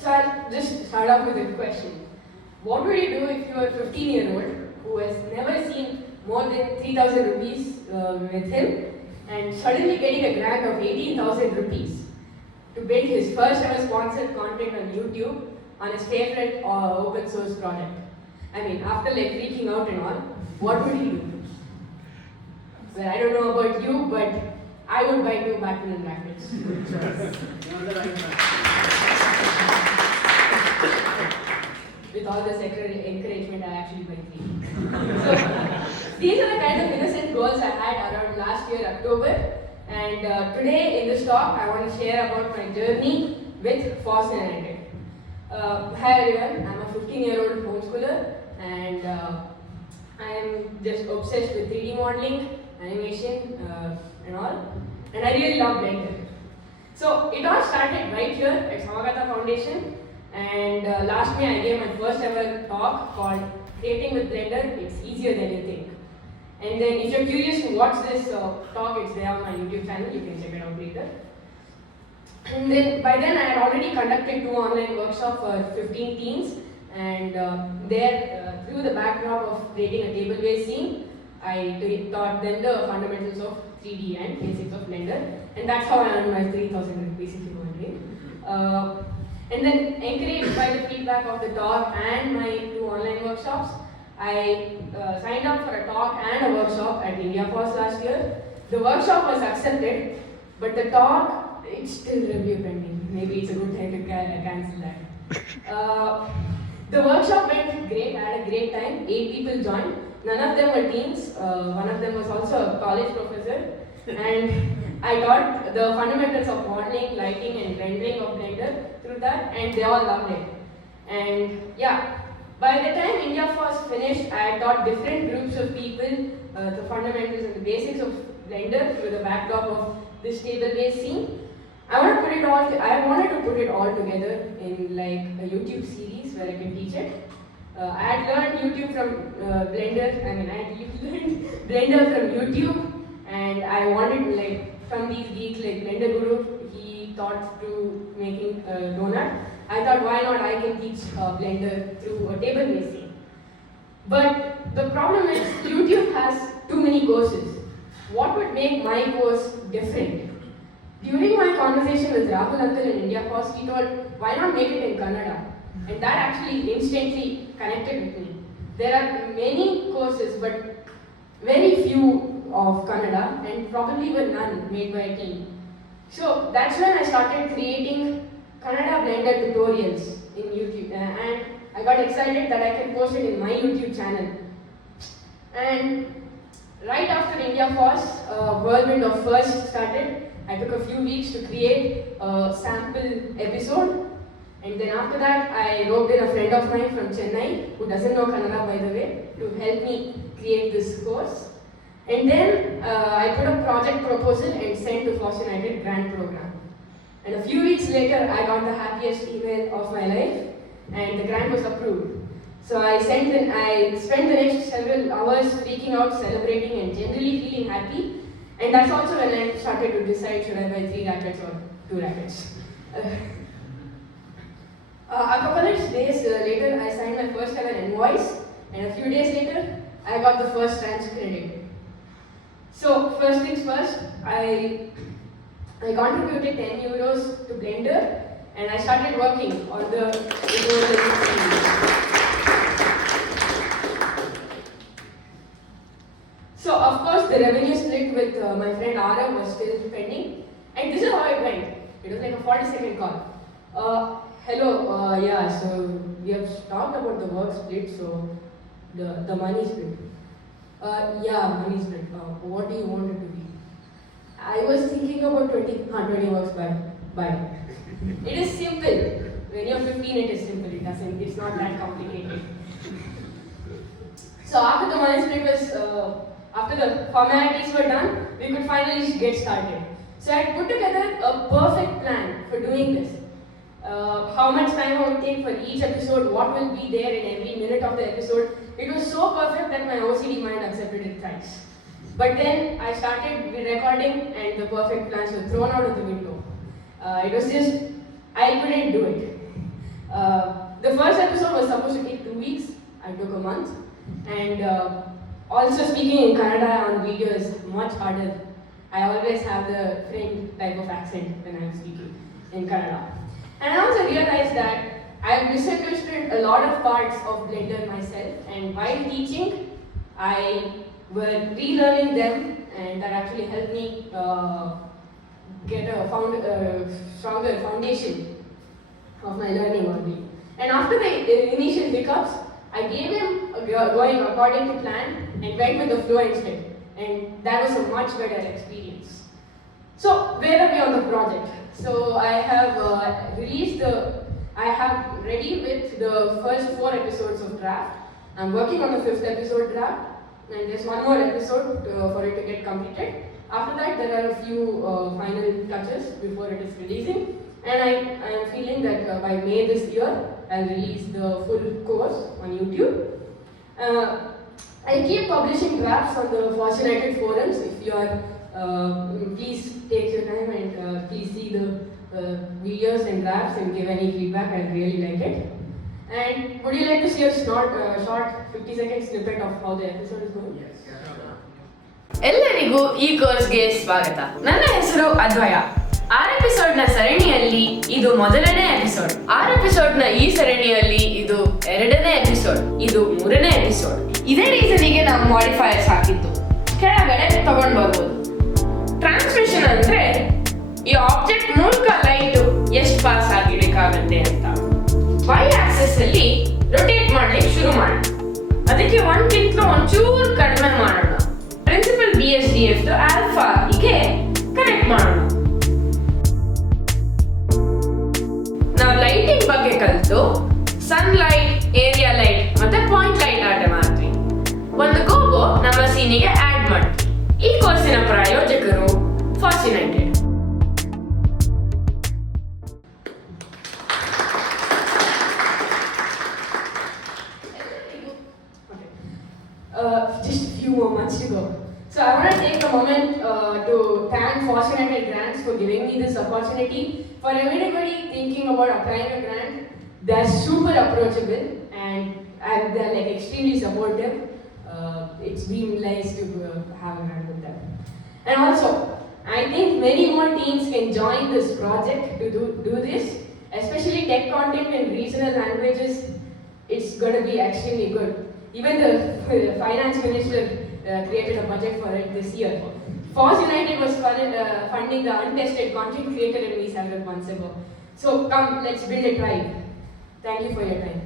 So I'll just start off with a question. What would you do if you are a 15-year-old who has never seen more than 3,000 rupees with him and suddenly getting a grant of 18,000 rupees to build his first ever sponsored content on YouTube on his favorite open source project? I mean, after like freaking out and all, what would he do? Well, I don't know about you, but I would buy 2 badminton rackets. With all this encouragement, I actually buy 3. So, these are the kind of innocent goals I had around last year, October. And today in this talk, I want to share about my journey with FOSS United. Hi everyone, I'm a 15-year-old homeschooler, and I'm just obsessed with 3D modeling, animation, and all. And I really love Blender. So it all started right here at Samagata Foundation. And last May I gave my first ever talk called Creating with Blender, It's Easier Than You Think. And then if you're curious to watch this talk, it's there on my YouTube channel, you can check it out later. And then by then I had already conducted 2 online workshops for 15 teens, and there through the backdrop of creating a table-based scene, I taught them the fundamentals of 3D and basics of Blender, and that's how I earned my 3,000 rupees if you're wondering. And then encouraged by the feedback of the talk and my 2 online workshops, I signed up for a talk and a workshop at India FOSS last year. The workshop was accepted, but the talk, it's still review pending. Maybe it's a good time to cancel that. The workshop went great. I had a great time. 8 people joined. None of them were teens. One of them was also a college professor. And I taught the fundamentals of modeling, lighting, and rendering of Blender through that, and they all loved it. And yeah, by the time India FOSS finished, I taught different groups of people the fundamentals and the basics of Blender through the backdrop of this table-based scene. I wanted to put it all together in like a YouTube series where I can teach it. I had learned YouTube from Blender. I had learned Blender from YouTube, and I wanted like from these geeks like Blender Guru. He taught to making a donut. I thought, why not I can teach Blender through a table-based scene. But the problem is YouTube has too many courses. What would make my course different? During my conversation with Rahul Uncle in India FOSS, he told, why not make it in Kannada? And that actually instantly connected with me. There are many courses, but very few of Kannada, and probably were none made by a team. So that's when I started creating Kannada Blender tutorials in YouTube, and I got excited that I can post it in my YouTube channel. And right after India FOSS, whirlwind of FOSS started. I took a few weeks to create a sample episode, and then after that I roped in a friend of mine from Chennai, who doesn't know Kannada by the way, to help me create this course. And then I put a project proposal and sent to FOSS United grant program. And a few weeks later, I got the happiest email of my life, and the grant was approved. So I spent the next several hours freaking out, celebrating, and generally feeling happy. And that's also when I started to decide, should I buy 3 rackets or 2 rackets. A couple of days later, I signed my first ever invoice, and a few days later, I got the first tranche credit. So first things first, I contributed 10 euros to Blender, and I started working on the tutorial. So of course the revenue split with my friend Arav was still pending, and this is how it went. It was like a 40-second call. Hello, yeah, so we have talked about the work split, so the money split. Yeah, money split. What do you want it to be? I was thinking about 20 works by. It is simple. When you're 15, it is simple. It's not that complicated. So after the money split was, after the formalities were done, we could finally get started. So I put together a perfect plan for doing this. How much time I would take for each episode, what will be there in every minute of the episode. It was so perfect that my OCD mind accepted it thrice. But then I started recording and the perfect plans were thrown out of the window. It was just, I couldn't do it. The first episode was supposed to take 2 weeks. I took a month. And also speaking in Kannada on video is much harder. I always have the French type of accent when I'm speaking in Kannada. And I also realized that I misunderstood a lot of parts of Blender myself, and while teaching, I was relearning them, and that actually helped me get a stronger foundation of my learning only. And after the initial hiccups, I gave him going according to plan and went with the flow instead, and that was a much better experience. So where are we on the project? So I have I have ready with the first 4 episodes of draft. I'm working on the 5th episode draft, and there's one more episode for it to get completed. After that, there are a few final touches before it is releasing, and I am feeling that by May this year, I'll release the full course on YouTube. I keep publishing drafts on the FOSS United forums. If you are, please take your time and please see the videos and drafts and give any feedback. I really like it. And would you like to see a short 50-second snippet of how the episode is going? Yes. ಎಲ್ಲರಿಗೂ ಈ ಕೋರ್ಸ್ಗೆ ಸ್ವಾಗತ. ನನ್ನ ಹೆಸರು ಅದ್ವಯ. 6 ಎಪಿಸೋಡ್ನ ಸರಣಿಯಲ್ಲಿ ಇದು ಮೊದಲನೇ episode. 6 ಎಪಿಸೋಡ್ನ ಈ ಸರಣಿಯಲ್ಲಿ ಇದು 2ನೇ ಎಪಿಸೋಡ್. ಇದು 3ನೇ ಎಪಿಸೋಡ್. ಇದೇ ರೀಸನಿಗೆ ನಾವು ಮಾಡಿಫೈಯರ್ಸ್ ಹಾಕಿದ್ದು. ಕೆಳಗಡೆ ತಗೊಂಡು ಬರ್ಬೋದು. ಟ್ರಾನ್ಸ್ಮಿಷನ್ ಅಂದ್ರೆ ಈ ಆಬ್ಜೆಕ್ಟ್ ಮೂಲಕ ಲೈಟ್ ಎಷ್ಟು ಪಾಸ್ ಆಗಿಡಕ್ಕಾಗತ್ತೆ ಅಂತ. ವೈ ಆಕ್ಸೆಸ್ ಅಲ್ಲಿ ರೊಟೇಟ್ ಮಾಡ್ಲಿಕ್ಕೆ ಶುರು ಮಾಡಿ. ಅದಕ್ಕೆ ಒಂದ್ಕಿಂತಲೂ ಒಂಚೂರು ಕಡಿಮೆ ಮಾಡೋಣ. ಪ್ರಿನ್ಸಿಪಲ್ BSDF ಆಲ್ಫಾ ಹೀಗೆ ಕನೆಕ್ಟ್ ಮಾಡೋಣ. ನಾವು ಲೈಟಿಂಗ್ ಬಗ್ಗೆ ಕಲಿತು ಸನ್ಲೈಟ್, ಏರಿಯಾ ಲೈಟ್ ಮತ್ತೆ ಪಾಯಿಂಟ್ ಲೈಟ್ ಆಟ ಮಾಡ್ತೀವಿ. ಒಂದು ಗೋಬೋ ನಮ್ಮ ಸೀನಿಗೆ ಆಡ್ ಮಾಡ್ತೀವಿ. ಈ ಕೋರ್ಸಿನ ಪ್ರಾಯೋಜಕರು FOSS United. Just a few more months to go. So I want to take a moment to thank FOSS United Grants for giving me this opportunity. For everybody thinking about applying a grant, they're super approachable and they're like extremely supportive. It's been nice to have a hand with them. And also, I think many more teams can join this project to do this, especially tech content in regional languages. It's going to be extremely good. Even the finance minister created a budget for it this year. FOSS United was funding the untested content creator in me several months ago. So come, let's build a tribe. Thank you for your time.